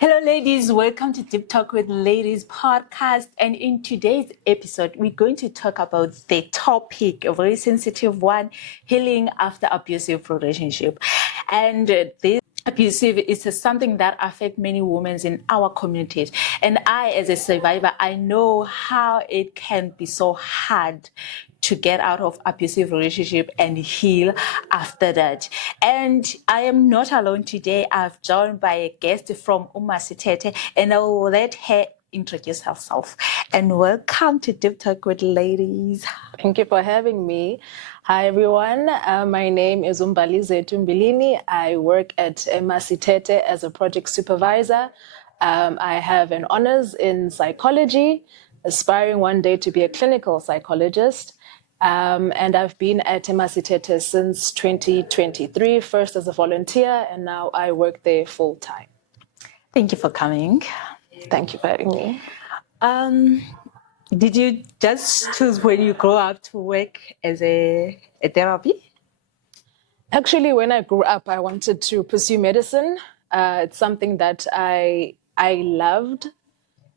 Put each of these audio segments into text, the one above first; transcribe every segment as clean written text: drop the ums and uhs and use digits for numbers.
Hello, ladies. Welcome to Deep Talk with Ladies podcast. And in today's episode, we're going to talk about the topic, a very sensitive one, healing after abusive relationship. And this abusive is something that affects many women in our communities. And I, as a survivor, I know how it can be so hard to get out of abusive relationship and heal after that. And I am not alone today. I've joined by a guest from Masithethe, and I will let her introduce herself. And welcome to Deep Talk with Ladies. Thank you for having me. Hi, everyone. My name is Mbalizethu. I work at Masithethe as a project supervisor. I have an honors in psychology, aspiring one day to be a clinical psychologist. And I've been at Masithethe since 2023, first as a volunteer, and now I work there full time. Thank you for coming. Thank you for having me. Did you just choose when you grow up to work as a therapy? Actually, when I grew up, I wanted to pursue medicine. It's something that I loved.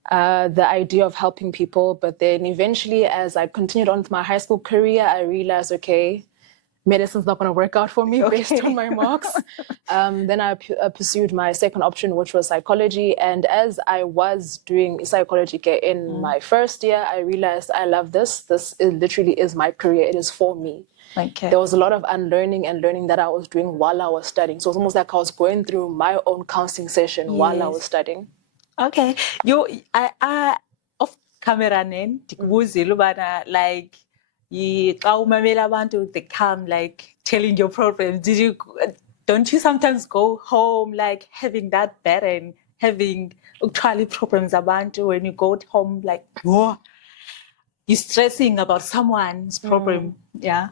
The idea of helping people, but then eventually as I continued on with my high school career, I realized, okay, medicine's not going to work out for me based on my marks. Then I pursued my second option, which was psychology. And as I was doing psychology in my first year, I realized I love this. This literally is my career. It is for me. Okay. There was a lot of unlearning and learning that I was doing while I was studying. So it's almost like I was going through my own counseling session while I was studying. Okay, I off camera then like they come like telling your problems. Don't you sometimes go home like having that burden, having actually problems about when you go home like you're stressing about someone's problem? Yeah.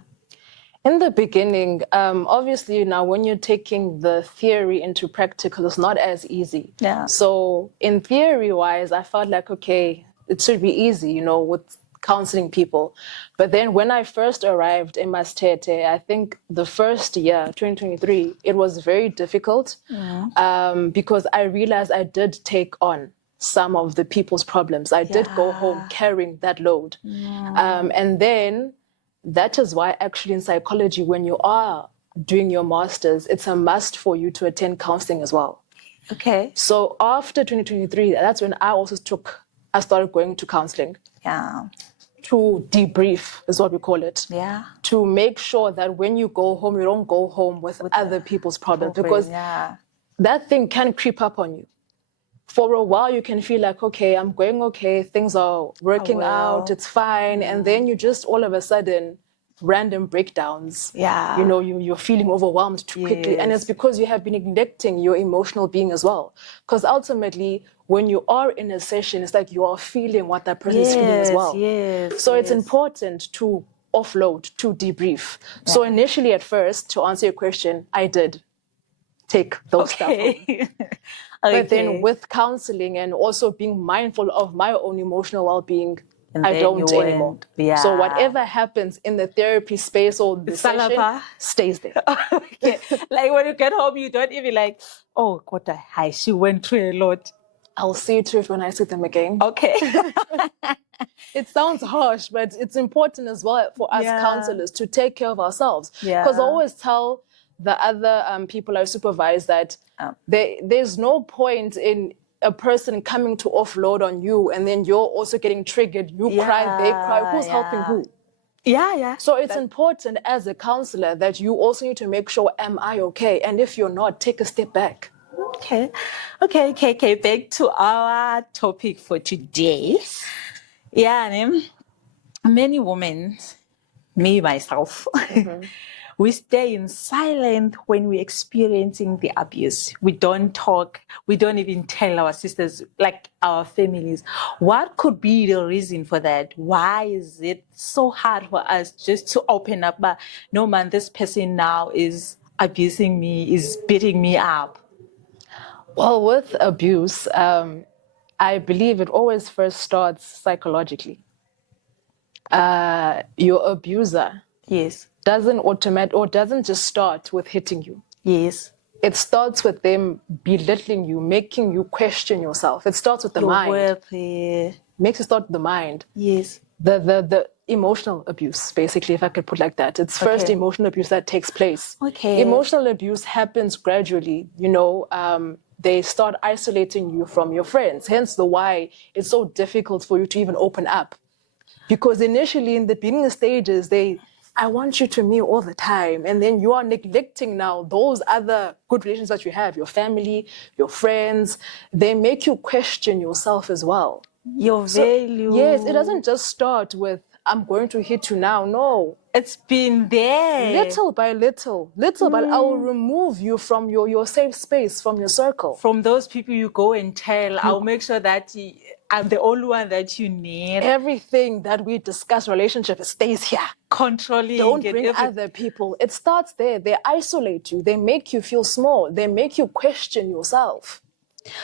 In the beginning, obviously now when you're taking the theory into practical, it's not as easy. Yeah. So in theory-wise, I felt like, okay, it should be easy, with counseling people. But then when I first arrived in Masithethe, I think the first year, 2023, it was very difficult because I realized I did take on some of the people's problems. I did go home carrying that load. And then that is why actually in psychology, when you are doing your master's, it's a must for you to attend counseling as well. Okay. So after 2023, that's when I started going to counseling. Yeah. To debrief is what we call it. Yeah. To make sure that when you go home, you don't go home with other people's problems because that thing can creep up on you. For a while, you can feel like, okay, I'm going okay, things are working out, it's fine. And then you just all of a sudden, random breakdowns. Yeah. You're feeling overwhelmed too quickly. And it's because you have been neglecting your emotional being as well. Because ultimately, when you are in a session, it's like you are feeling what that person is feeling as well. So it's important to offload, to debrief. Yeah. So initially at first, to answer your question, I did take those stuff home. But then with counseling and also being mindful of my own emotional well-being, I don't anymore. Yeah. So whatever happens in the therapy space or the session stays there. Okay. Like when you get home, you don't even like, oh, God, she went through a lot. I'll see to it when I see them again. Okay. It sounds harsh, but it's important as well for us counselors to take care of ourselves. Because I always tell the other people I supervise that there's no point in a person coming to offload on you and then you're also getting triggered. You cry, they cry. Who's helping who? Yeah. So it's important as a counselor that you also need to make sure, am I okay? And if you're not, take a step back. Okay. Back to our topic for today. Yeah, many women, me, myself, we stay in silence when we're experiencing the abuse. We don't talk. We don't even tell our sisters, like our families. What could be the reason for that? Why is it so hard for us just to open up? But no, man, this person now is abusing me, is beating me up. Well, with abuse, I believe it always first starts psychologically. Your abuser doesn't just start with hitting you. Yes. it starts with them belittling you, making you question yourself. It starts with the Your mind. worth, yeah. Makes you start with the mind. Yes. The emotional abuse, basically, if I could put it like that. It's first Okay. emotional abuse that takes place. Okay. Emotional abuse happens gradually. They start isolating you from your friends. Hence the why it's so difficult for you to even open up. Because initially in the beginning stages, I want you to me all the time. And then you are neglecting now those other good relations that you have, your family, your friends. They make you question yourself as well. Your value. Yes, it doesn't just start with, I'm going to hit you now. No. It's been there. Little by little, but I will remove you from your safe space, from your circle. From those people you go and tell, I'll make sure that I'm the only one that you need. Everything that we discuss relationship stays here. Controlling. Don't bring other people. It starts there. They isolate you. They make you feel small. They make you question yourself.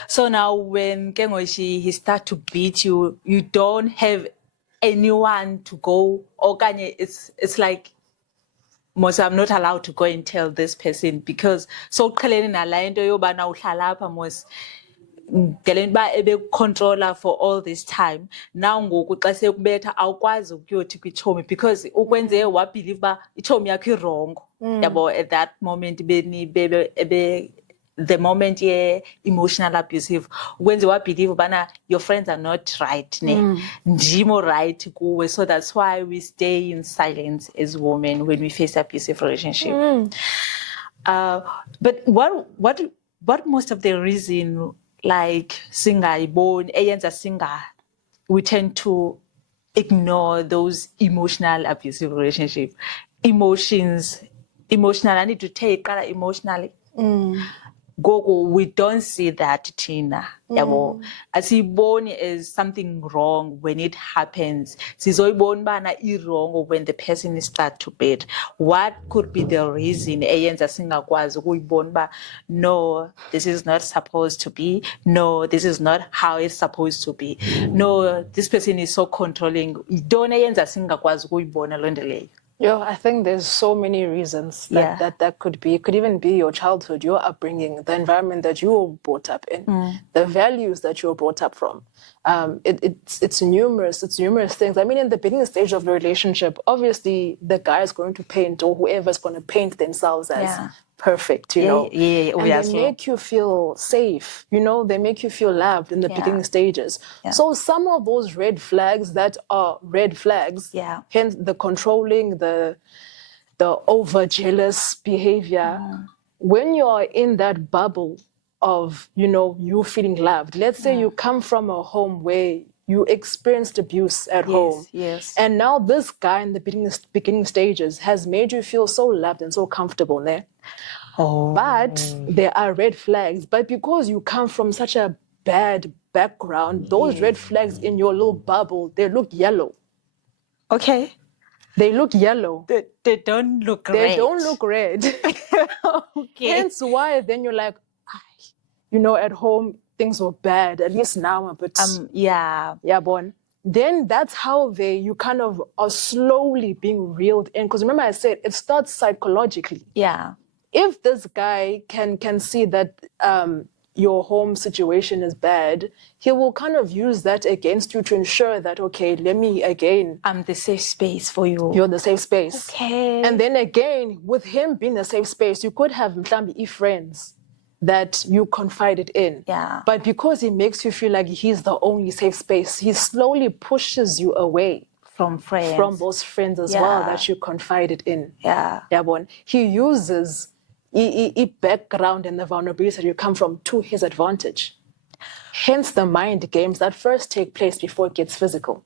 So now when Kengoshi, he start to beat you, you don't have anyone to go. Or it's like, most I'm not allowed to go and tell this person because so clearly na la into yoba na uhlala apha mos ngelento ba ebe controller for all this time. Now ngoku xa sekubetha awukwazi ukuyothi kwichomi because ukwenze wabelieve ba ichomi yakho wrong. Yabo at that moment the moment emotional abusive when they believe bana your friends are not right ndimo right kuwe. So that's why we stay in silence as women when we face abusive relationship. But what most of the reason like we tend to ignore those emotional abusive relationship emotional I need to take emotionally. Gogo, we don't see that, Tina. Yabo, asiboni as something wrong when it happens. Sizoiboni bana wrong when the person is start to bed. What could be the reason? Eyenza singakwazi ukuyibona ba no, this is not supposed to be. No, this is not how it's supposed to be. No, this person is so controlling. Don't eyenza singakwazi ukuyibona lonto leyo. Yeah, I think there's so many reasons that could be. It could even be your childhood, your upbringing, the environment that you were brought up in, the values that you were brought up from. It's numerous things. I mean, in the beginning stage of the relationship, obviously the guy is going to paint, or whoever is going to paint themselves as perfect, you know. Yeah, and they make you feel safe, you know, they make you feel loved in the beginning stages. So some of those red flags that are red flags, hence the controlling, the over jealous behavior, when you're in that bubble of, you know, you feeling loved, let's say you come from a home where you experienced abuse at home. And now this guy in the beginning stages has made you feel so loved and so comfortable there. But there are red flags. But because you come from such a bad background, those red flags in your little bubble, they look yellow. Okay. They look yellow. They don't look red. They don't look red. Okay. Hence why then you're like, you know, at home, things were bad. At least now I'm a bit... Yeah, born. Then that's how you kind of are slowly being reeled in. Because remember I said, it starts psychologically. Yeah. If this guy can see that your home situation is bad, he will kind of use that against you to ensure that, okay, let me again... I'm the safe space for you. You're the safe space. Okay. And then again, with him being the safe space, you could have Mhlambi friends that you confided in. Yeah. But because he makes you feel like he's the only safe space, he slowly pushes you away from friends. From those friends as well that you confided in. Yeah. He uses background and the vulnerabilities that you come from to his advantage. Hence the mind games that first take place before it gets physical.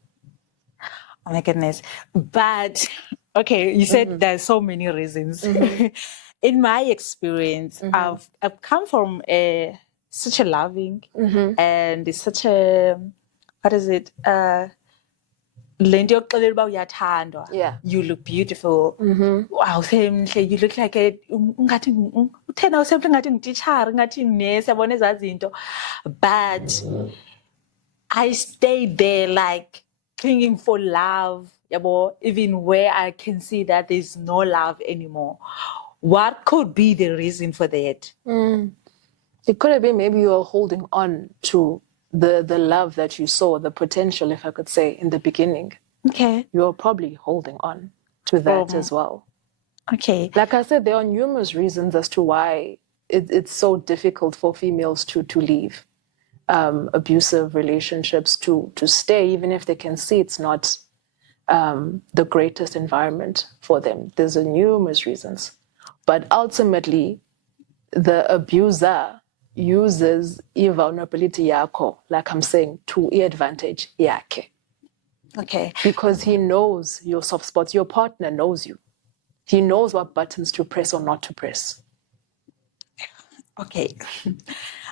Oh my goodness. But, okay, you said there's so many reasons. In my experience, I've come from such a loving and such a, what is it? You look beautiful. Wow, you look like but I stayed there like clinging for love, even where I can see that there's no love anymore. What could be the reason for that? It could have been maybe you were holding on to the love that you saw, the potential, if I could say, in the beginning. Okay. You're probably holding on to that as well. Okay. Like I said, there are numerous reasons as to why it's so difficult for females to leave abusive relationships, to stay, even if they can see it's not the greatest environment for them. There's numerous reasons. But ultimately, the abuser uses vulnerability yako, like I'm saying, to advantage yake. Okay. Because he knows your soft spots. Your partner knows you. He knows what buttons to press or not to press. Okay.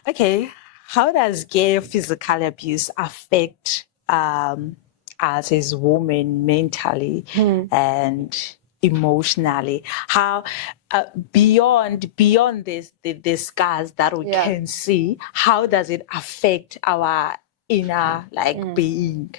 Okay. How does gay physical abuse affect us as women mentally and emotionally? How beyond this the scars that we can see, how does it affect our inner being?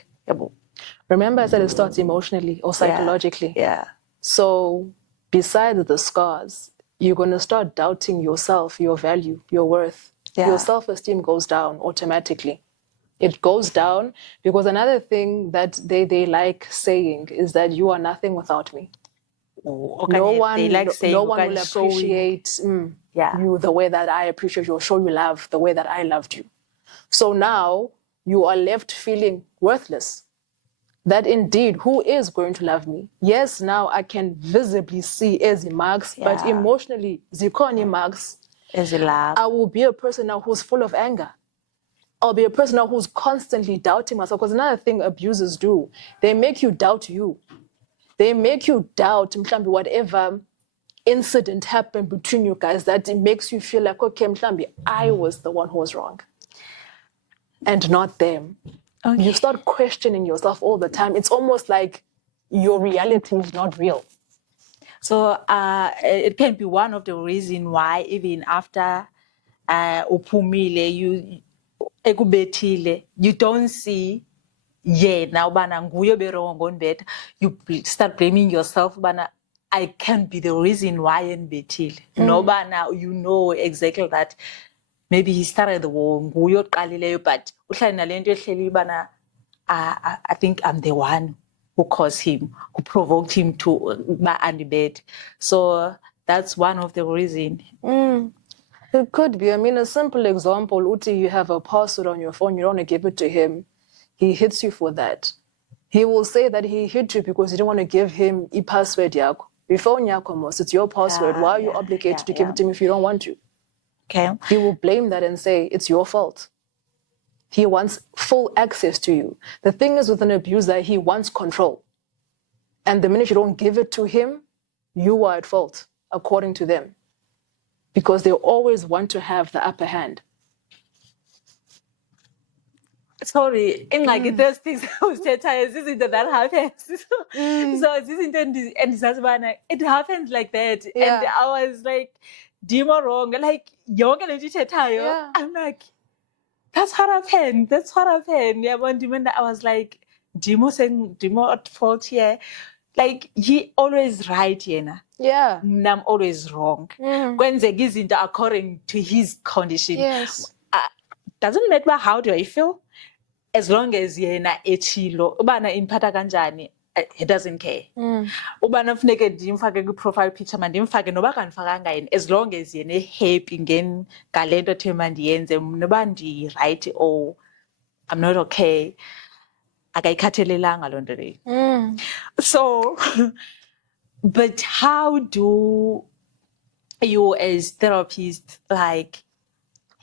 Remember I said it starts emotionally or psychologically. Yeah. So besides the scars, you're going to start doubting yourself, your value, your worth. Your self-esteem goes down automatically. It goes down because another thing that they like saying is that you are nothing without me. No one will appreciate you the way that I appreciate you or show you love the way that I loved you. So now you are left feeling worthless. That indeed, who is going to love me? Yes, now I can visibly see Ezi marks, but emotionally, Zikoni marks. I will be a person now who's full of anger. I'll be a person now who's constantly doubting myself. Because another thing abusers do, they make you doubt you. They make you doubt mhlambi, whatever incident happened between you guys, that it makes you feel like, okay, mhlambi, I was the one who was wrong and not them. Okay. You start questioning yourself all the time. It's almost like your reality is not real. So it can be one of the reasons why even after upumile, you don't see now you start blaming yourself, I can't be the reason why I'm betile. No, now you know exactly that maybe he started the war, but I think I'm the one who caused him, who provoked him to under bed. So that's one of the reasons. It could be. I mean, a simple example, Uti, you have a password on your phone, you don't want to give it to him. He hits you for that. He will say that he hit you because you don't want to give him a password. Your phone, it's your password. Why are you obligated to give it to him if you don't want to? Okay. He will blame that and say, it's your fault. He wants full access to you. The thing is with an abuser, he wants control. And the minute you don't give it to him, you are at fault, according to them. Because they always want to have the upper hand. Sorry, in those things that happens. So this and it happens like that. And I was like, Dimo wrong. Like, I'm like, that's what happened. That's what happened. Yeah, when I was like, Dimo at fault here. Like, he always right, Yena. Yeah. I'm always wrong. When they give it according to his condition. Yes. Doesn't matter how do I feel. As long as Yena echilo, ubana impata kanjani, he doesn't care. Ubana funeke ndimfake ku-profile picture mandimfake noba kanifakanga yini, as long as yena happy ngen galento the mandiyenze noba ndi-right or I'm not okay, akayikhathalelanga loo nto leyo. So but how do you as therapists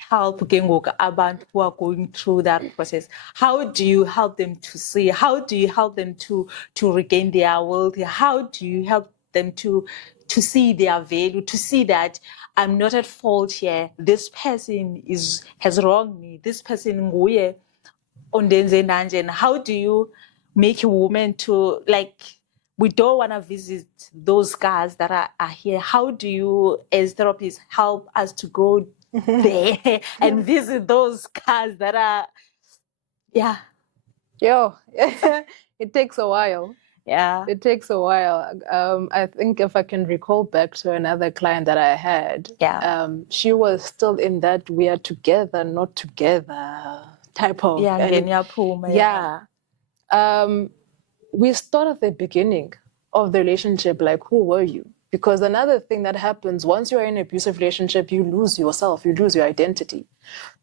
help abantu who are going through that process? How do you help them to see? How do you help them to regain their worth? How do you help them to see their value, to see that I'm not at fault here? This person has wronged me. This person nguye ondenze nanje. How do you make a woman to we don't want to visit those scars that are here. How do you, as therapists, help us to go there and visit those scars that are, it takes a while. Yeah. It takes a while. I think if I can recall back to another client that I had, she was still in that we are together, not together type of. Yeah, We start at the beginning of the relationship, like, who were you? Because another thing that happens once you're in an abusive relationship, you lose yourself, you lose your identity.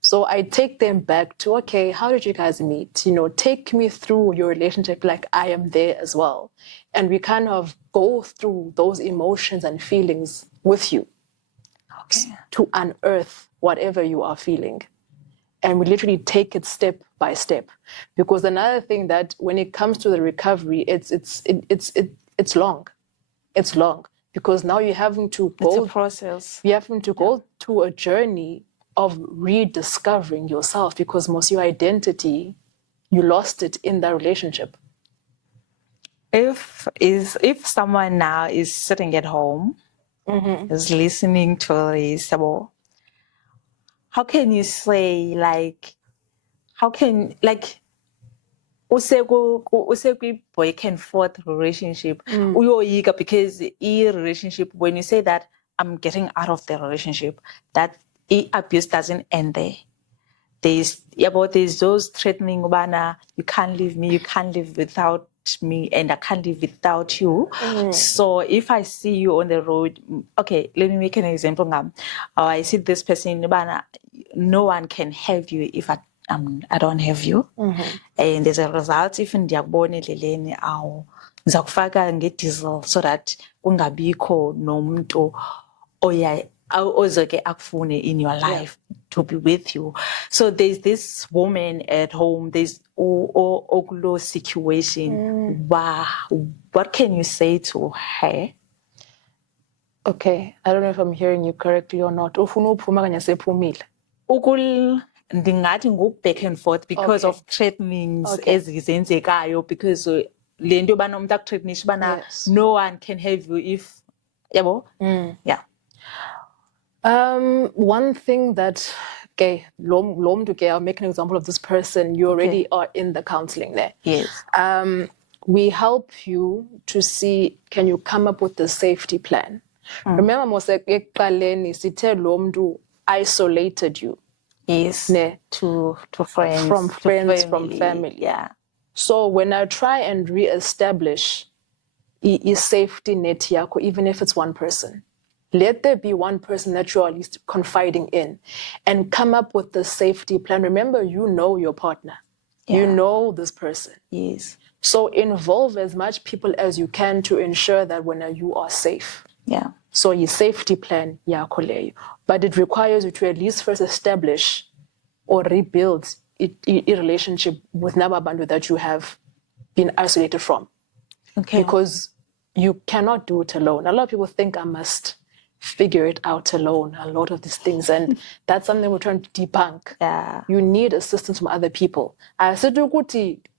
So I take them back to, okay, how did you guys meet? Take me through your relationship like I am there as well. And we kind of go through those emotions and feelings with you to unearth whatever you are feeling. And we literally take it step by step. Because another thing that when it comes to the recovery, it's long. It's long. Because now you're having to go... It's a process. You're having to go through a journey of rediscovering yourself, because most of your identity, you lost it in that relationship. If someone now is sitting at home, is listening to this, how can you say, like, boy can forth relationship, because relationship, when you say that I'm getting out of the relationship, that abuse doesn't end there. There's those threatening, you can't leave me, you can't live without me, and I can't live without you. So if I see you on the road, okay, let me make an example. I see this person, no one can have you if I don't have you. And as a result, if ndiyakubona endleleni ngizakufaka ngediesel so that kungabikho nomuntu ozoke akufune in your life to be with you. So there's this woman at home, there's okulo situation. What can you say to her? Okay, I don't know if I'm hearing you correctly or not. Ufuna uphuma kanye sephumile. Ndingathi back and forth because of threatenings ezenzekayo, because le nto yobana umuntu akuthreatenisha ubana no one can have you if one thing that I'll make an example of this person. You already are in the counseling there. Yes. We help you to see, can you come up with a safety plan? Remember, mose ekuqaleni sithe lo mntu isolated you. Yes. To friends. From friends, from family. family. Yeah. So when I try and re-establish a safety net yako, even if it's one person, let there be one person that you're at least confiding in, and come up with the safety plan. Remember, you know your partner. You know this person. Yes. So involve as much people as you can to ensure that when you are safe. Yeah. So your safety plan, but it requires you to at least first establish or rebuild a relationship with Nababandu that you have been isolated from. Okay. Because you cannot do it alone. A lot of people think I must figure it out alone, a lot of these things, and that's something we're trying to debunk. Yeah. You need assistance from other people. I said,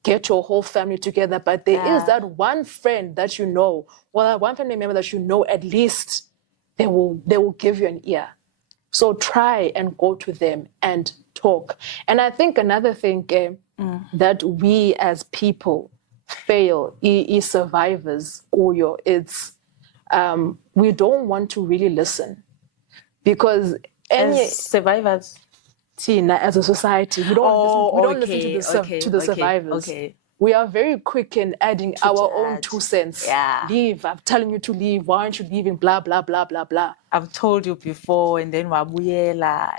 get your whole family together, but there is that one friend that you know, or one family member that you know, at least they will give you an ear. So try and go to them and talk. And I think another thing that we as people fail, survivors, it's we don't want to really listen, because as survivors, as a society, we don't listen to the survivors. Okay. We are very quick in adding our own 2 cents. Yeah. Leave. I'm telling you to leave. Why aren't you leaving? Blah, blah, blah, blah, blah. I've told you before, and then wabuyela.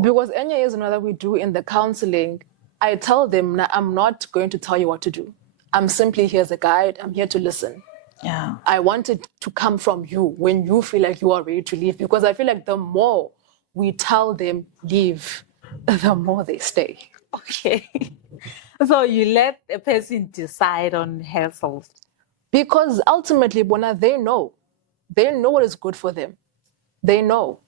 Because any is that we do in the counseling, I tell them, I'm not going to tell you what to do. I'm simply here as a guide. I'm here to listen. Yeah. I want it to come from you when you feel like you are ready to leave, because I feel like the more we tell them leave, the more they stay. Okay. So you let a person decide on herself. Because ultimately, Bona, they know what is good for them. They know.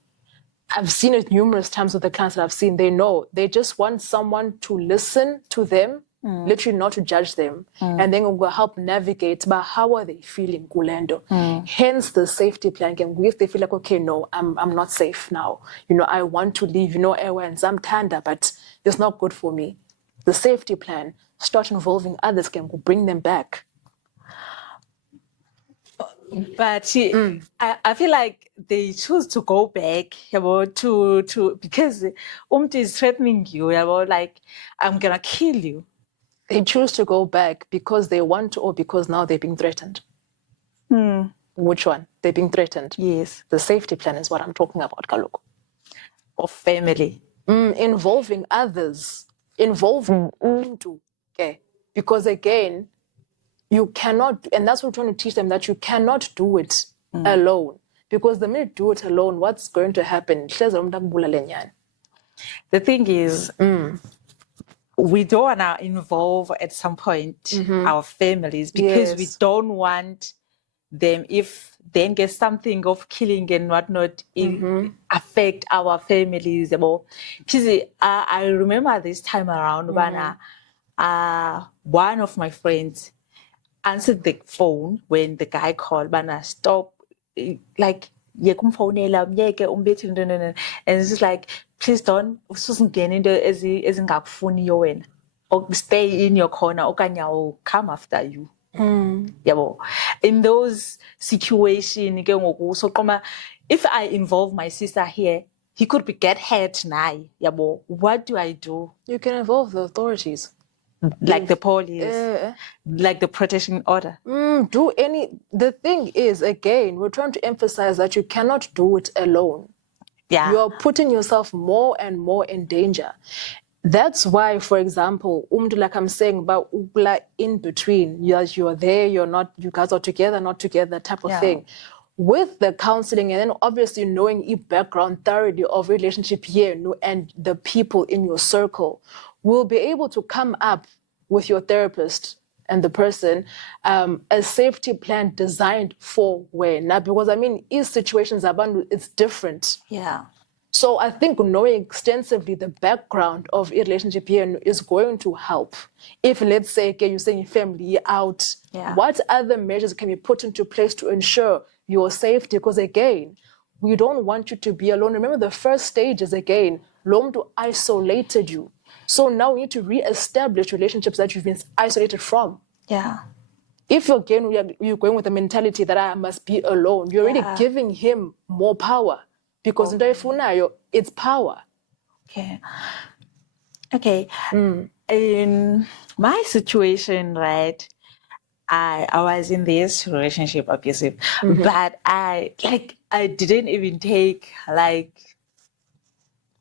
I've seen it numerous times with the clients that I've seen. They know. They just want someone to listen to them, literally not to judge them, and then we'll help navigate about how are they feeling, Kulendo. Hence the safety plan. If they feel like, okay, no, I'm not safe now. I want to leave, and some tanda, but it's not good for me. The safety plan, start involving others, can bring them back. But I feel like they choose to go back, to because is threatening you, like, I'm gonna kill you. They choose to go back because they want to, or because now they're being threatened. Which one? They're being threatened. Yes. The safety plan is what I'm talking about, Kaloku. Of family. Involving others. Involving Umuntu. Okay. Because again, you cannot, and that's what we're trying to teach them, that you cannot do it alone. Because the minute you do it alone, what's going to happen? The thing is, we don't want to involve at some point our families, because we don't want them, if then get something of killing and whatnot, affect our families. Because I remember this time around, one of my friends answered the phone when the guy called, stop, like, and it's just like, please don't or stay in your corner, or come after you. In those situations, if I involve my sister here, he could get hurt now. What do I do? You can involve the authorities. Like the police, like the protection order. The thing is, again, we're trying to emphasize that you cannot do it alone. Yeah. You're putting yourself more and more in danger. That's why, for example, like I'm saying about in between, you're there, you're not, you guys are together, not together, type of thing. With the counseling, and then obviously knowing the background thoroughly of relationship here and the people in your circle, will be able to come up with your therapist and the person a safety plan designed for when. Now, because I mean, these situations, it's different. Yeah. So I think knowing extensively the background of a relationship here is going to help. If, let's say, okay, you're saying family out, what other measures can be put into place to ensure your safety? Because again, we don't want you to be alone. Remember, the first stage is, again, Lomdu isolated you. So now we need to re-establish relationships that you've been isolated from. Yeah. If you're going with the mentality that I must be alone, you're already giving him more power. Because it's power. Okay. In my situation, right, I was in this relationship, abusive, but I didn't even take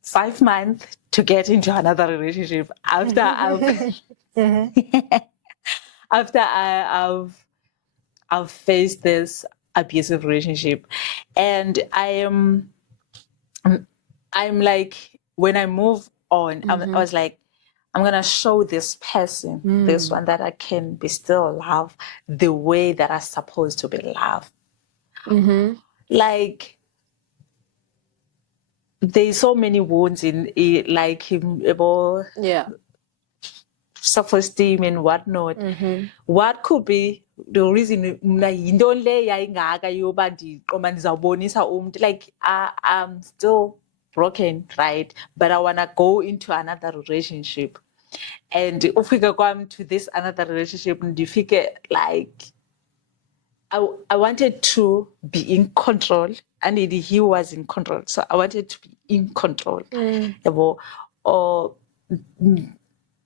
5 months to get into another relationship after I've faced this abusive relationship. And I'm like, when I move on, I was like, I'm going to show this person, this one, that I can be still loved the way that I'm supposed to be loved. Like, there's so many wounds in it, like him about self-esteem and whatnot. What could be the reason? Like, I'm still broken, right? But I want to go into another relationship. And if we go to this another relationship, and you figure, like, I wanted to be in control, and he was in control. So I wanted to be in control. Or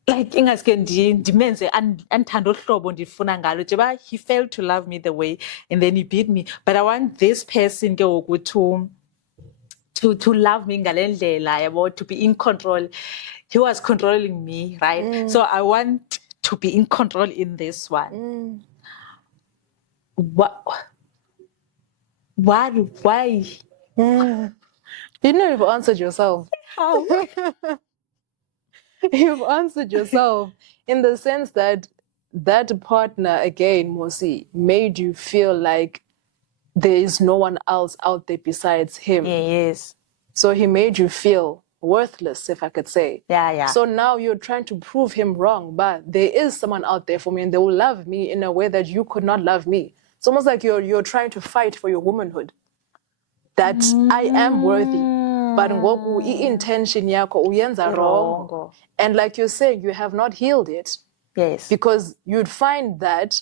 like, he failed to love me the way, and then he beat me. But I want this person to love me, to be in control. He was controlling me, right? So I want to be in control in this one. Why? You know, you've answered yourself. How? You've answered yourself in the sense that that partner, again, Mosi, made you feel like there is no one else out there besides him. Yes. So he made you feel worthless, if I could say. Yeah. So now you're trying to prove him wrong, but there is someone out there for me, and they will love me in a way that you could not love me. It's almost like you're trying to fight for your womanhood. That I am worthy, but ngoku intention yako uyenza wrong. And like you're saying, you have not healed it. Yes. Because you'd find that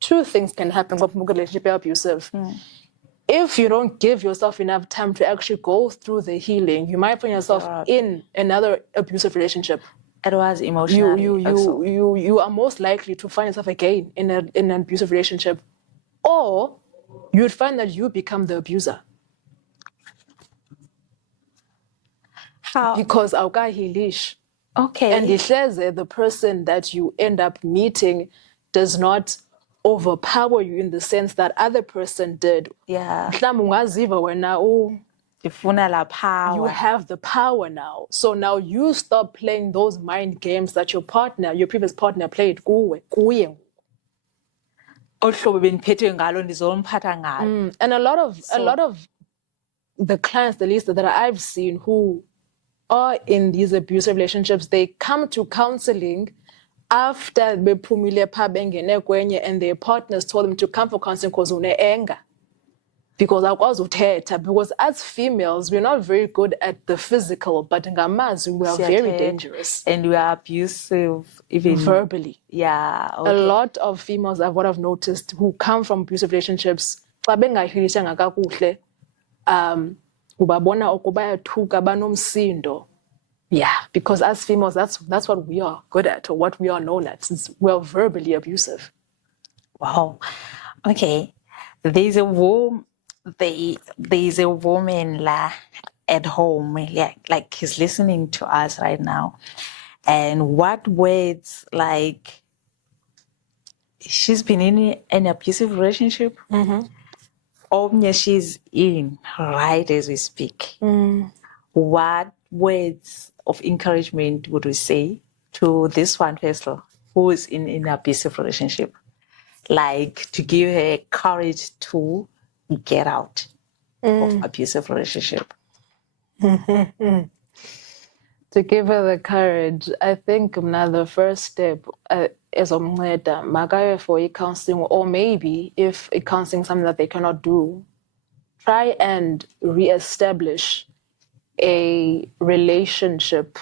two things can happen when relationship is abusive. If you don't give yourself enough time to actually go through the healing, you might find yourself in another abusive relationship. It was emotional. You are most likely to find yourself again in an abusive relationship, or you would find that you become the abuser. How? Because awukahilish. Okay. And the person that you end up meeting does not overpower you in the sense that other person did. Yeah. You have the power now. So now you stop playing those mind games that your previous partner played. And a lot of the clients, at least that I've seen, who are in these abusive relationships, they come to counseling after and their partners told them to come for counseling because of anger. Because as females, we're not very good at the physical, but in Gamaz, we are very dangerous. And we are abusive, even verbally. Yeah. Okay. A lot of females, what I've noticed, who come from abusive relationships, yeah, because as females, that's what we are good at, or what we are known at. We are verbally abusive. Wow. Okay. There's a woman at home, like he's listening to us right now. And what words, like, she's been in an abusive relationship, or she's in right as we speak. What words of encouragement would we say to this one person who is in an abusive relationship? Like, to give her courage to get out of abusive relationship. To give her the courage, I think the first step is magaye for counseling, or maybe if counseling is something that they cannot do, try and reestablish a relationship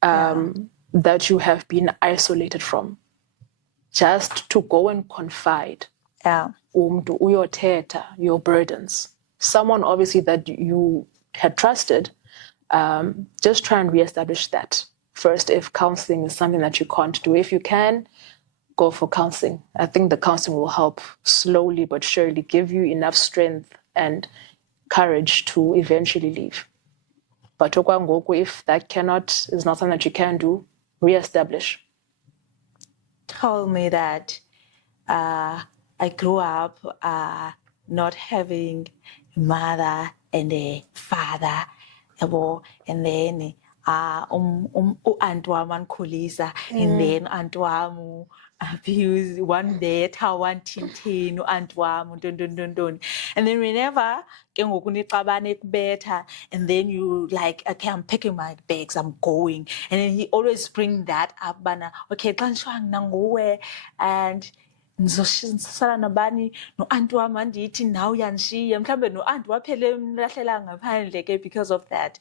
that you have been isolated from. Just to go and confide. Your burdens. Someone obviously that you had trusted, just try and reestablish that. First, if counseling is something that you can't do, if you can, go for counseling. I think the counseling will help slowly but surely give you enough strength and courage to eventually leave. But if that is not something that you can do, reestablish. Told me that I grew up not having a mother and a father, and then aunt wami angikhulisa, and then aunt wami abuse one better, one tintin, aunt wami, and then whenever better, and then you like, okay, I'm packing my bags, I'm going, and then he always bring that up, okay, and ngizohlala nabani no-aunt wami andithi nawe uyanishiya mhlawumbe no-aunt waphele mlahlela ngaphandle ke because of that.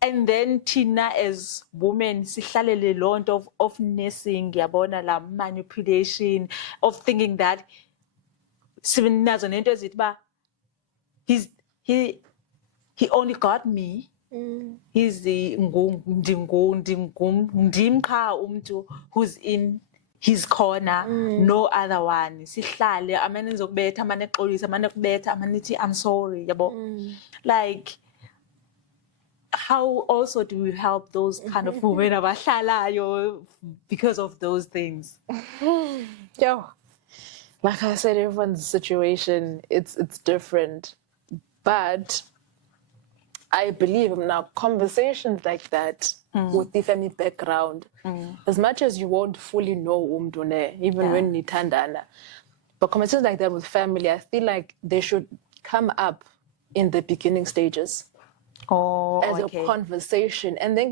And then thina as women sihlalele loo nto of nursing, yabona la manipulation of thinking that sinazo nento ezithi ba he only got me. He's the ndim qha umuntu who's in his corner, no other one. Sihlale amane nizokubetha, amane xolisa, amane kubetha, amane nithi I'm sorry, yabo. Like, how also do we help those kind of women abahlalayo because of those things? Like I said, everyone's situation it's different, but I believe now conversations like that with the family background, as much as you won't fully know even when nithandana, but conversations like that with family, I feel like they should come up in the beginning stages. As a conversation, and then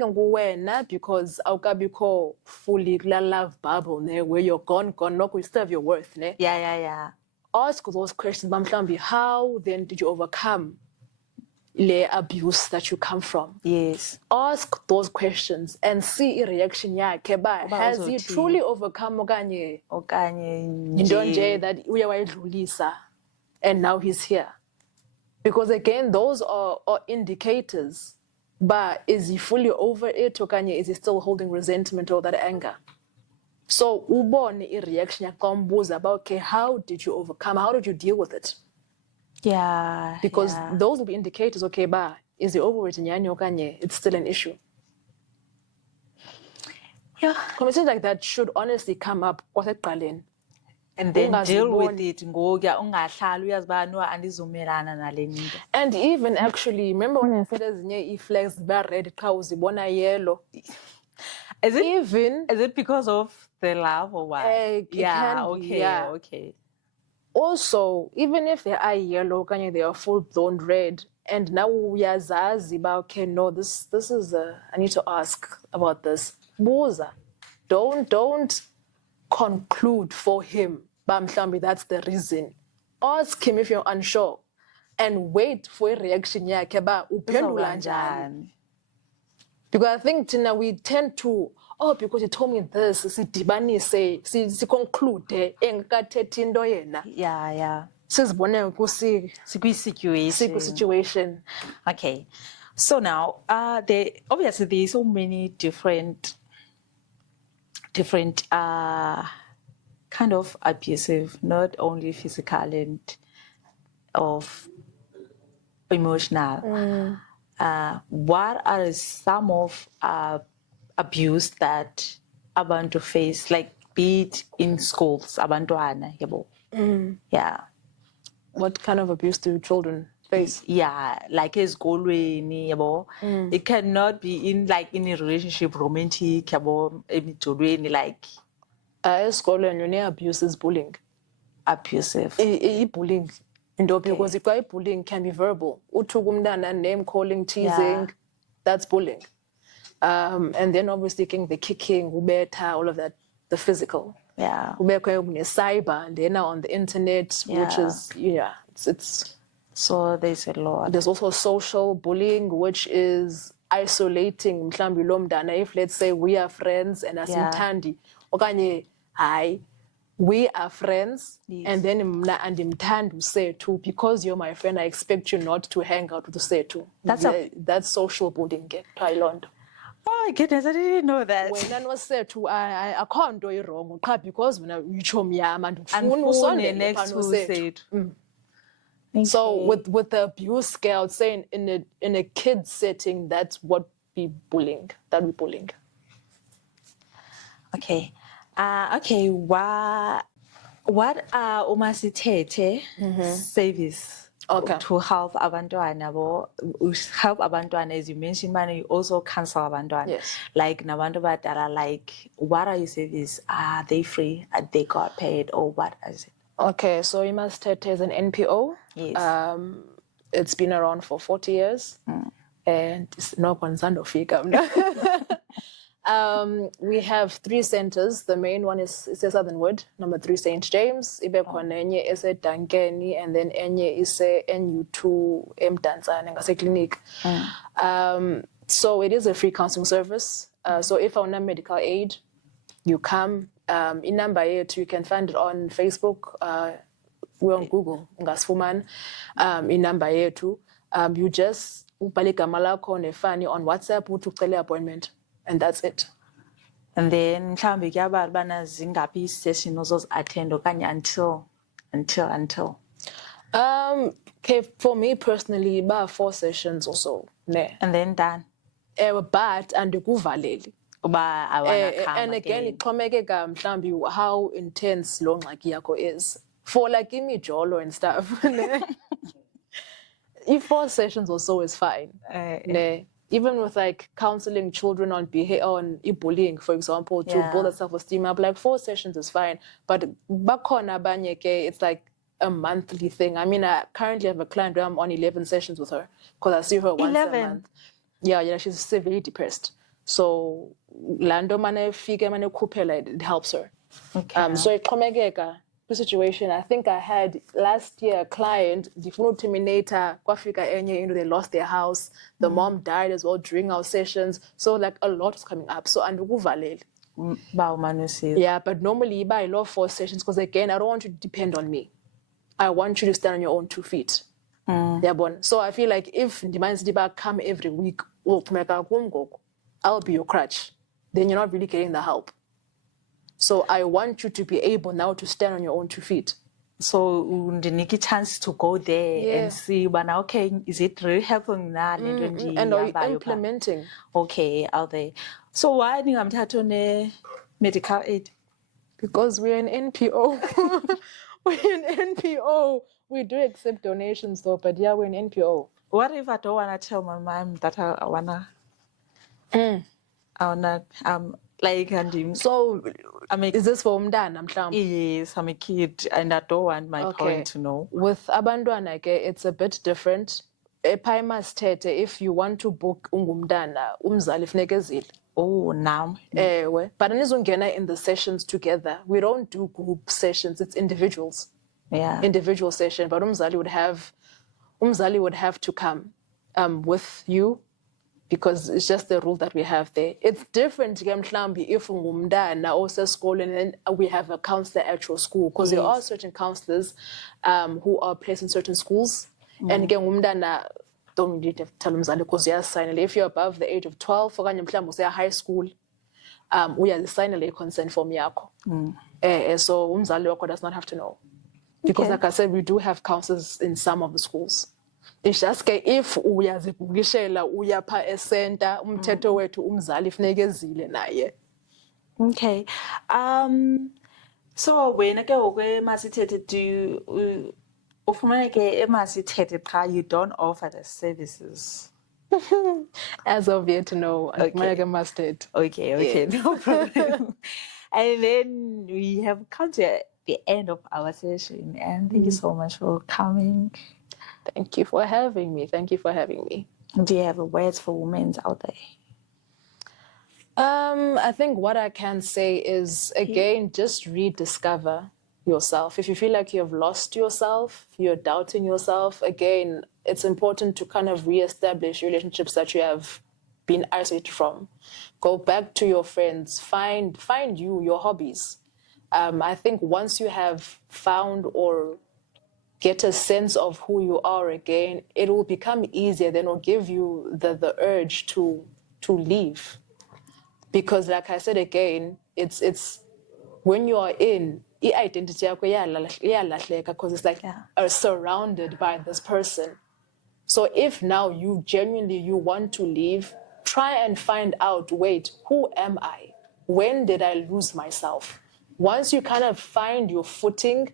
because awukabikho fully love bubble where you're gone, no, you still have your worth. Yeah. Ask those questions, how then did you overcome le abuse that you come from. Yes. Ask those questions and see a reaction yakhe ba has he truly overcome okanye into nje that uye wayidlulisa and now he's here. Because again, those are indicators. But is he fully over it okanye is he still holding resentment or that anger? So ubone a reaction yakhe umbuza about okay, how did you overcome? How did you deal with it? Yeah. Because those will be indicators, okay, ba, is it over it nyani okanye it's still an issue? Yeah. Conversations like that should honestly come up kwaseqaleni. And then deal with it. And even actually, remember when I said ezinye flags ba red xa uzibona yellow? Is it because of the love or what? Okay. Also, even if they are yellow, they are full-blown red, and now uyazazi ba okay, no, this is I need to ask about this. Buza, don't conclude for him. Bamhlambi, that's the reason. Ask him if you're unsure, and wait for a reaction yakhe ba uphendula njani. Because I think Tina, we tend to, because he told me this, si conclude engakathethi into yena. Yeah. Sizibone situation. Okay. So now, obviously there are so many different kind of abusive, not only physical and of emotional. What are some of abuse that abantu face, like be it in schools, abantwana, yabo? Yeah. What kind of abuse do children face? Yeah, like esikolweni, yabo. It cannot be in a relationship, romantic, yabo, emijolweni, like. Esikolweni, abuse is bullying. Abusive. Bullying. Because if bullying can be verbal, name calling, teasing, that's bullying. And then obviously the kicking, ubeta, all of that, the physical. Yeah. Cyber, and then now on the internet, which is it's. So there's a lot. There's also social bullying, which is isolating. If let's say we are friends and asimthandi, okanye hi. We are friends, and then andimthanda uSethu because you're my friend. I expect you not to hang out with uSethu. That's social bullying. Oh my goodness, I didn't know that. When I was Sethu, I can't do it wrong. Because when you show me, I'm next to Sethu. So with the abuse scale, I would say in a kid setting, that's what be bullying. That be bullying. Okay. Okay, what are Masithethe service to help abantwana? Help abantwana, as you mentioned, man, you also counsel abantwana. Yes. Like nabantu badala, like what are your service? Are they free? Are they got paid, or what is it? Okay, so Masithethe is an NPO. Yes. It's been around for 40 years, and it's not concerned of figure. We have 3 centers. The main one is Southern Wood, number 3 St. James, enye is Dankeni, and then enye is NU2 Mdantsane ngase clinic. So it is a free counseling service. So if you want medical aid, you come. In number 8, you can find it on Facebook. We're on Google. Ngasfuman. In number 8, you just ubhale igama lakho nefani on WhatsApp uthi appointment. And that's it. And then mhlawumbe kuyaba bana zingaphi session ozos attend okanye until. Okay, for me personally, about 4 sessions or so. And then done. But andikuvaleli. And again, ixhomekeka mhlawumbe how intense lo ngxaki yakho is. For like imijolo and stuff. 4 sessions or so is fine. Even with like counseling children on bullying, for example, to build their self-esteem up, like 4 sessions is fine. But bakhona abanye ke, it's like a monthly thing. I mean, I currently have a client where I'm on 11 sessions with her because I see her once a month. Yeah, she's severely depressed. So lando mane fike mane kuphela, it helps her. Okay. So ixhomekeka situation. I think I had last year a client, the terminator, they lost their house. The mom died as well during our sessions. So like a lot is coming up. So and yeah, but normally buy law 4 sessions because again, I don't want you to depend on me. I want you to stand on your own 2 feet. Yeah, so I feel like if the Mbalizethu come every week, I'll be your crutch. Then you're not really getting the help. So I want you to be able now to stand on your own 2 feet. So the Nikki chance to go there and see, but now, okay, is it really helping now? And are you implementing? Okay, out there. So why do you have medical aid? Because we're an NPO. We're an NPO. We do accept donations though, but yeah, we're an NPO. What if I don't want to tell my mom that I wanna like and so is this for umntana mhlawumbe? Yes, I'm a kid and I don't want my parent to know. With abantwana it's a bit different. Masithethe, if you want to book ungumntana, umzali funeka ezile. Oh, now. But anizongena in the sessions together. We don't do group sessions, it's individuals. Yeah. Individual session, but umzali would have to come with you because it's just the rule that we have there. It's different if ungumntana osesikolweni and then we have a counselor at your school because there are certain counselors who are placed in certain schools. And again, umntana don't need to tell umzali because sign. If you're above the age of 12, okanye mhlawumbe useya high school, uyazisignela i-consent form yakho. So umzali wakho does not have to know. Because like I said, we do have counselors in some of the schools. It's just if uyazibhukishela uyapha e-center umthetho wethu umzali funeka ezile naye. Okay. So when ke Masithethe do you don't offer the services? As of yet, no. Okay, no problem. And then we have come to the end of our session, and thank you so much for coming. Thank you for having me. Do you have words for women out there? I think what I can say is, again, just rediscover yourself. If you feel like you have lost yourself, you're doubting yourself, again, it's important to kind of reestablish relationships that you have been isolated from. Go back to your friends, find your hobbies. I think once you have found or get a sense of who you are again, it will become easier, then it will give you the urge to leave. Because like I said again, it's when you are in, identity because it's like surrounded by this person. So if now you genuinely want to leave, try and find out, wait, who am I? When did I lose myself? Once you kind of find your footing,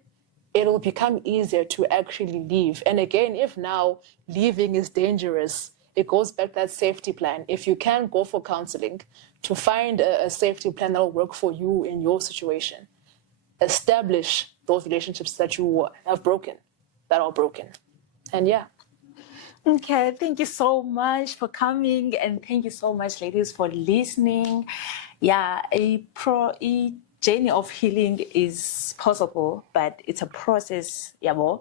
it'll become easier to actually leave. And again, if now leaving is dangerous, it goes back to that safety plan. If you can go for counseling, to find a safety plan that will work for you in your situation. Establish those relationships that you have broken, that are broken. And yeah. Okay, thank you so much for coming, and thank you so much, ladies, for listening. Yeah, a journey of healing is possible, but it's a process. You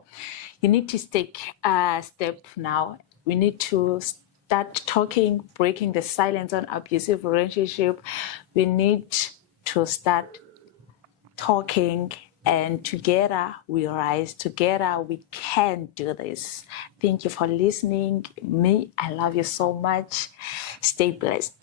need to take a step now. We need to start talking, breaking the silence on abusive relationship. We need to start talking, and together we rise. Together we can do this. Thank you for listening. I love you so much. Stay blessed.